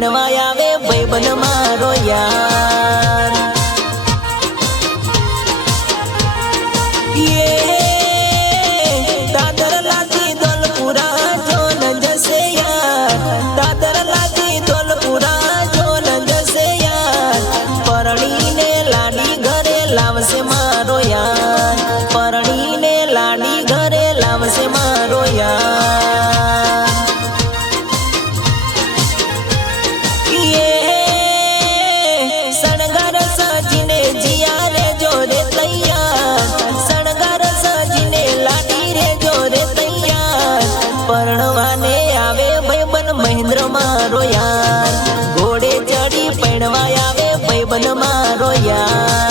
पणवा आवे भाईबंध मारो यार। ये दादर लागी दौलपुरा जोन जसे यार, दादर लागी दौलपुरा जोन जसे यार। परणी ने लाडी घरे लावसे मारो यार, परणी ने लाडी घरे लावसे मारो यार। ये सणगार सजीने जिया रे जोरे तैयार, सणगार सजीने लाडी रे जोरे तैयार। परणवाने आवे भाईबंध महेंद्र मारो यार, घोड़े चढ़ी पणवा आवे भाईबंध मारो यार।